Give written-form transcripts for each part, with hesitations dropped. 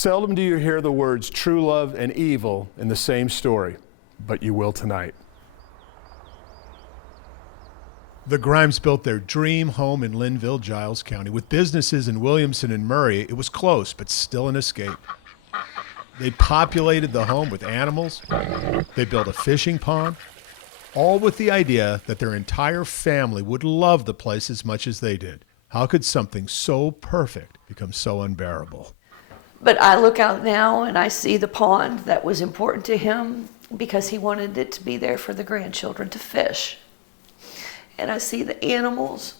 Seldom do you hear the words true love and evil in the same story, but you will tonight. The Grimes built their dream home in Linville, Giles County. With businesses in Williamson and Murray, it was close, but still an escape. They populated the home with animals. They built a fishing pond, all with the idea that their entire family would love the place as much as they did. How could something so perfect become so unbearable? But I look out now and I see the pond that was important to him because he wanted it to be there for the grandchildren to fish. And I see the animals,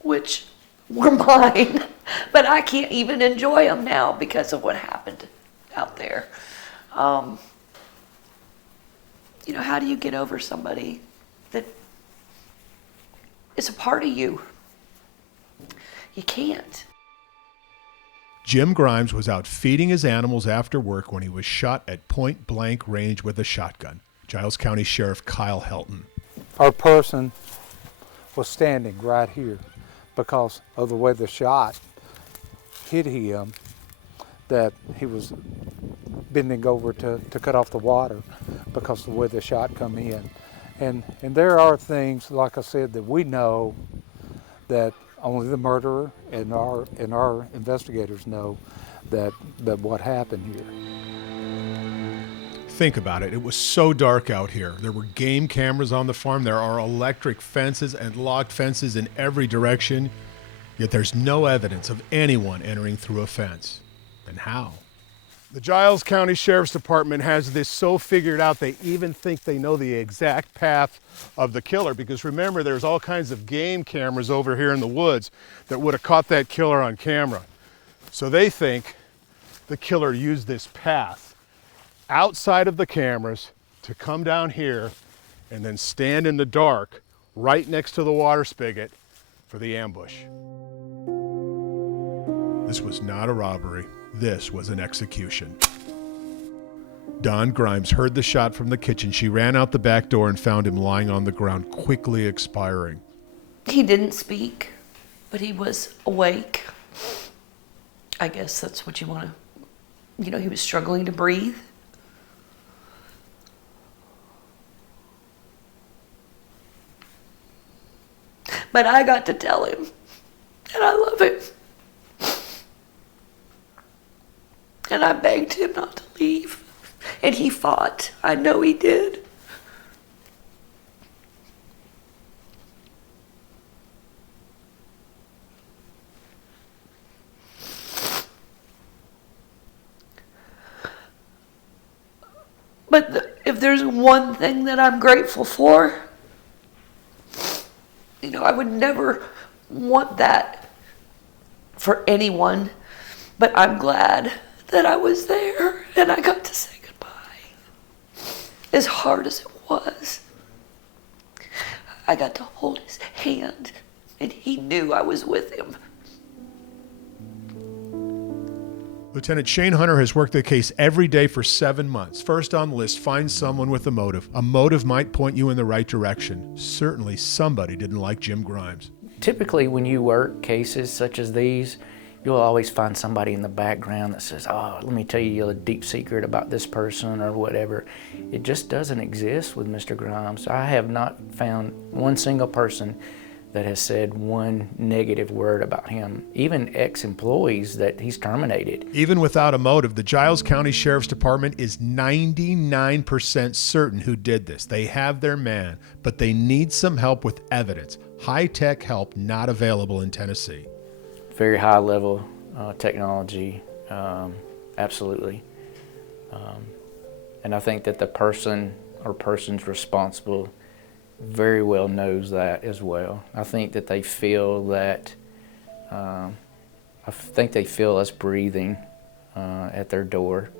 which were mine, but I can't even enjoy them now because of what happened out there. How do you get over somebody that is a part of you? You can't. Jim Grimes was out feeding his animals after work when he was shot at point-blank range with a shotgun. Giles County Sheriff Kyle Helton. Our person was standing right here because of the way the shot hit him, that he was bending over to cut off the water because of the way the shot come in. And there are things, like I said, that we know that only the murderer and our investigators know that what happened here. Think about it. It was so dark out here. There were game cameras on the farm. There are electric fences and locked fences in every direction. Yet there's no evidence of anyone entering through a fence. And how? The Giles County Sheriff's Department has this so figured out they even think they know the exact path of the killer, because remember, there's all kinds of game cameras over here in the woods that would have caught that killer on camera. So they think the killer used this path outside of the cameras to come down here and then stand in the dark right next to the water spigot for the ambush. This was not a robbery. This was an execution. Dawn Grimes heard the shot from the kitchen. She ran out the back door and found him lying on the ground, quickly expiring. He didn't speak, but he was awake. I guess that's what you want to, he was struggling to breathe. But I got to tell him that I love him. And I begged him not to leave. And he fought. I know he did. But if there's one thing that I'm grateful for, I would never want that for anyone, but I'm glad that I was there and I got to say goodbye. As hard as it was, I got to hold his hand and he knew I was with him. Lieutenant Shane Hunter has worked the case every day for 7 months. First on the list, find someone with a motive. A motive might point you in the right direction. Certainly somebody didn't like Jim Grimes. Typically when you work cases such as these, you'll always find somebody in the background that says, oh, let me tell you a deep secret about this person or whatever. It just doesn't exist with Mr. Grimes. I have not found one single person that has said one negative word about him, even ex-employees that he's terminated. Even without a motive, the Giles County Sheriff's Department is 99% certain who did this. They have their man, but they need some help with evidence. High-tech help not available in Tennessee. Very high level technology, absolutely. And I think that the person or persons responsible very well knows that as well. I think that they feel that, us breathing at their door.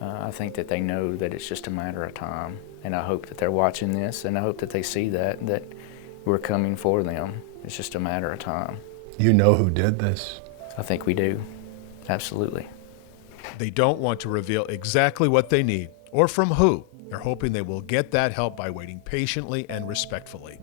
I think that they know that it's just a matter of time. And I hope that they're watching this, and I hope that they see that we're coming for them. It's just a matter of time. You know who did this? I think we do, absolutely. They don't want to reveal exactly what they need or from who. They're hoping they will get that help by waiting patiently and respectfully.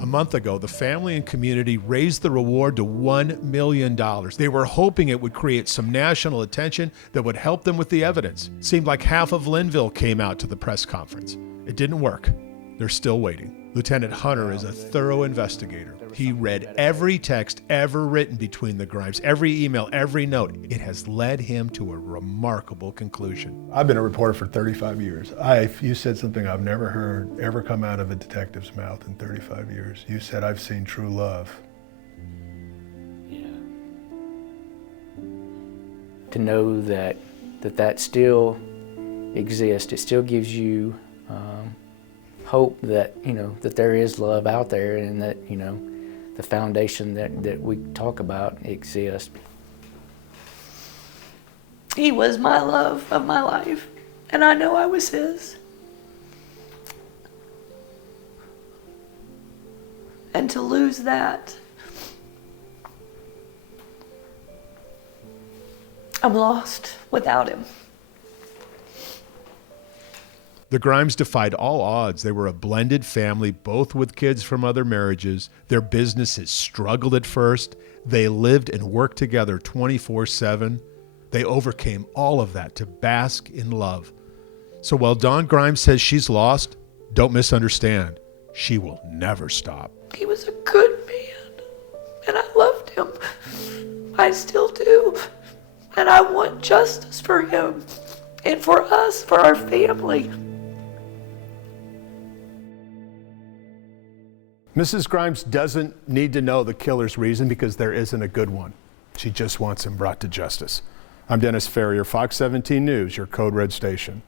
A month ago, the family and community raised the reward to $1 million. They were hoping it would create some national attention that would help them with the evidence. It seemed like half of Linville came out to the press conference. It didn't work. They're still waiting. Lieutenant Hunter is a thorough investigator. He read every text ever written between the Grimes, every email, every note. It has led him to a remarkable conclusion. I've been a reporter for 35 years. You said something I've never heard ever come out of a detective's mouth in 35 years. You said, "I've seen true love." Yeah. To know that still exists, it still gives you hope that, that there is love out there, and that, the foundation that we talk about exists. He was my love of my life, and I know I was his. And to lose that, I'm lost without him. The Grimes defied all odds. They were a blended family, both with kids from other marriages. Their businesses struggled at first. They lived and worked together 24/7. They overcame all of that to bask in love. So while Dawn Grimes says she's lost, don't misunderstand. She will never stop. He was a good man, and I loved him. I still do. And I want justice for him, and for us, for our family. Mrs. Grimes doesn't need to know the killer's reason because there isn't a good one. She just wants him brought to justice. I'm Dennis Ferrier, Fox 17 News, your Code Red station.